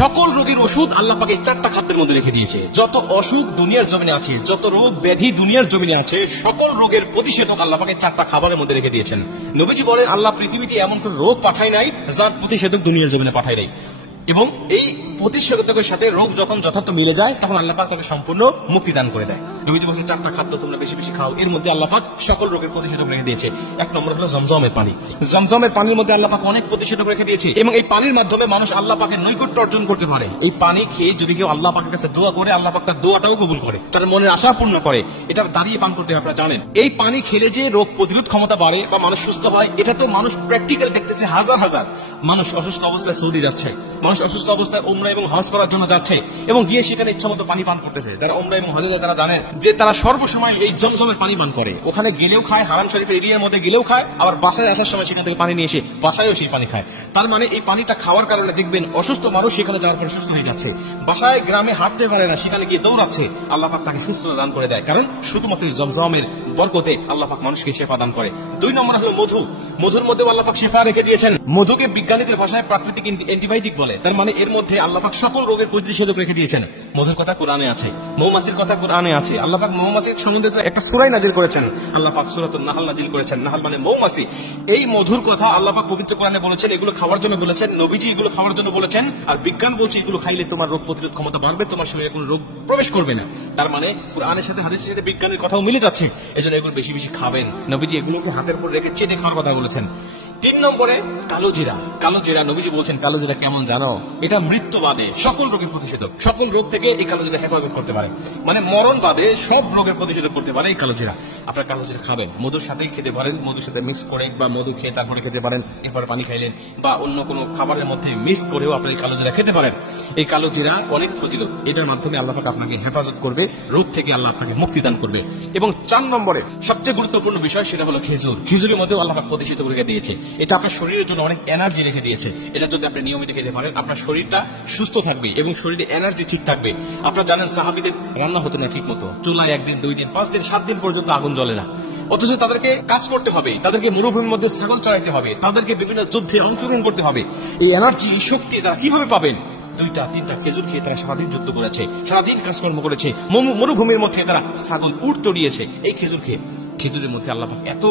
সকল রোগের ওষুধ আল্লাহ পাক এই চারটা খাদ্যের মধ্যে রেখে দিয়েছে। যত অসুখ দুনিয়ার জমিনে আছে, যত রোগ ব্যাধি দুনিয়ার জমিনে আছে, সকল রোগের প্রতিষেধক আল্লাহ পাক এই চারটা খাবারের মধ্যে রেখে দিয়েছেন। নবীজি বলেন, আল্লাহ পৃথিবীতে এমন কোন রোগ পাঠায় নাই যার প্রতিষেধক দুনিয়ার জমিনে পাঠায় নাই। এবং এই প্রতিষেধকের সাথে রোগ যখন যথার্থ মিলে যায় তখন আল্লাহ পাক তাকে সম্পূর্ণ মুক্তি দান করে দেয়। নবীজি বলেন, চারটা খাদ্য তোমরা বেশি বেশি খাও, এর মধ্যে আল্লাহ পাক সকল রোগের প্রতিষেধক রেখে দিয়েছে। এক নম্বর হলো জমজমের পানি। জমজমের পানির মধ্যে আল্লাহ পাক অনেক প্রতিষেধক রেখে দিয়েছে এবং এই পানির মাধ্যমে মানুষ আল্লাহ পাকের নৈকট্য অর্জন করতে পারে। এই পানি খেয়ে যদি কেউ আল্লাহ পাকের কাছে দোয়া করে, আল্লাহ পাক তার দোয়াটাও কবুল করে, তার মনের আশা পূর্ণ করে। এটা দাঁড়িয়ে পান করতে আপনারা জানেন। এই পানি খেলে যে রোগ প্রতিরোধ ক্ষমতা বাড়ে বা মানুষ সুস্থ হয়, এটা তো মানুষ প্র্যাকটিক্যাল দেখতেছে। হাজার হাজার মানুষ অসুস্থ অবস্থায় সৌদি যাচ্ছে, মানুষ অসুস্থ অবস্থায় উমরা এবং হজ করার জন্য যাচ্ছে এবং গিয়ে সেখানে ইচ্ছা মতো পানি পান করতেছে। যারা উমরা এবং হজে যায় তারা জানেন যে তারা সর্বসময় এই জমজমের পানি পান করে। ওখানে গেলেও খায়, হারাম শরীফের এরিয়ার মধ্যে গেলেও খায়, আবার বাসায় আসার সময় সেখান থেকে পানি নিয়ে এসে বাসায়ও সেই পানি খায়। তার মানে এই পানিটা খাওয়ার কারণে দেখবেন অসুস্থ মানুষ সেখানে যাওয়ার পরে সুস্থ হয়ে যাচ্ছে। বাসায় গ্রামে হাঁটতে পারে না, সেখানে গিয়ে দৌড়াচ্ছে, আল্লাহ পাক তাকে সুস্থতা দান করে দেয়। কারণ শুধুমাত্র জমজমের বরকতে আল্লাহ পাক মানুষকে শেফা দান করে। দুই নম্বর হলো মধু। মধুর মধ্যে আল্লাহ পাক শেফা রেখে দিয়েছেন। মধুকে বিজ্ঞানীদের ভাষায় প্রাকৃতিক অ্যান্টিবায়োটিক বলে। তার মানে এর মধ্যে আল্লাহ পাক সকল রোগের প্রতিষেধক রেখে দিয়েছেন। মধুর কথা কোরআনে আছে, মৌমাছির কথা কোরআনে আছে। আল্লাহ পাক মৌমাছির সম্বন্ধে একটা সূরা নাজিল করেছেন। আল্লাহ পাক সূরাতুন নাহল নাজিল করেছেন। নাহল মানে মৌমাছি। এই মধুর কথা আল্লাহ পাক পবিত্র কোরআনে বলেছেন, এগুলো খাওয়ার জন্য বলেছেন, নবীজি এগুলো খাওয়ার জন্য বলেছেন। আর বিজ্ঞান বলছে এগুলো খাইলে তোমার রোগ প্রতিরোধ ক্ষমতা বাড়বে, তোমার শরীরে কোনো রোগ প্রবেশ করবে না। তার মানে কোরআনের সাথে হাদিসের সাথে বিজ্ঞানের কথাও মিলে যাচ্ছে। এজন্য এগুলো বেশি বেশি খাবেন। নবীজি এগুলোকে হাতের উপর রেখে চেটে খাওয়ার কথা বলেছেন। তিন নম্বরে কালো জিরা। কালো জিরা, নবীজি বলছেন কালো জিরা কেমন জানো? এটা মৃত্যু বাদে সকল রোগের প্রতিষেধক। সকল রোগ থেকে এই কালো জিরা হেফাজত করতে পারে, মানে মরণ বাদে সব রোগের প্রতিষেধক করতে পারে এই কালো জিরা। আপনার কালো জিরা খাবেন, মধুর সাথেই খেতে পারেন, মধুর সাথে মিক্স করে বা মধু খেয়ে তারপরে খেতে পারেন, এরপরে পানি খাইলেন বা অন্য কোনো খাবারের মধ্যে মিক্স করেও আপনি এই কালো জিরা খেতে পারেন। এই কালো জিরা অনেক ফজিলত, এটার মাধ্যমে আল্লাহ পাক আপনাকে হেফাজত করবে, রোগ থেকে আল্লাহ আপনাকে মুক্তি দান করবে। এবং 4 নম্বরে সবচেয়ে গুরুত্বপূর্ণ বিষয় সেটা হলো খেজুর। খেজুরের মধ্যেও আল্লাহ পাক প্রতিষেধক রেখে দিয়েছে। এটা আপনার শরীরের জন্য অনেক এনার্জি রেখে দিয়েছে। এটা যদি আপনি নিয়মিত খেতে পারেন আপনার শরীরটা সুস্থ থাকবে এবং শরীরে এনার্জি ঠিক থাকবে। আপনারা জানেন সাহাবীদের রান্না হতো না ঠিক মতো, চুলায় 1 দিন 2 দিন 5 দিন 7 দিন পর্যন্ত আগুন জ্বলে না, অথচ তাদেরকে কাজ করতে হবে, তাদেরকে মরুভূমির মধ্যে ছাগল চড়াইতে হবে, তাদেরকে বিভিন্ন যুদ্ধে অংশগ্রহণ করতে হবে। এই এনার্জি, এই শক্তি তারা কিভাবে পাবেন? 2টা 3টা খেজুর খেয়ে তারা সারাদিন যুদ্ধ করেছে, সারাদিন কাজকর্ম করেছে, মরুভূমির মধ্যে তারা ছাগল উট তড়িয়েছে এই খেজুর খেয়ে। খেজুরের মধ্যে আল্লাহ পাক এত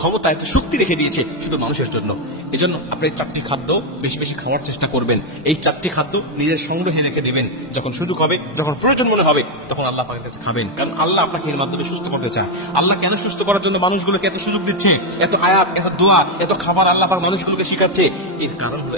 ক্ষমতা, এত শক্তি রেখে দিয়েছে শুধু মানুষের জন্য। এজন্য আপনি 4টি খাদ্য বেশি বেশি খাওয়ার চেষ্টা করবেন। এই 4টি খাদ্য নিজের সংগ্রহে রেখে দেবেন। যখন সুযোগ হবে, যখন প্রয়োজন মনে হবে, তখন আল্লাহ পাকের কাছে খাবেন। কারণ আল্লাহ আপনাকে এর মাধ্যমে সুস্থ করতে চায়। আল্লাহ কেন সুস্থ করার জন্য মানুষগুলোকে এত সুযোগ দিচ্ছে, এত আয়াত, এত দোয়া, এত খাবার আল্লাহ পাক মানুষগুলোকে শিখাচ্ছে? এর কারণ হলো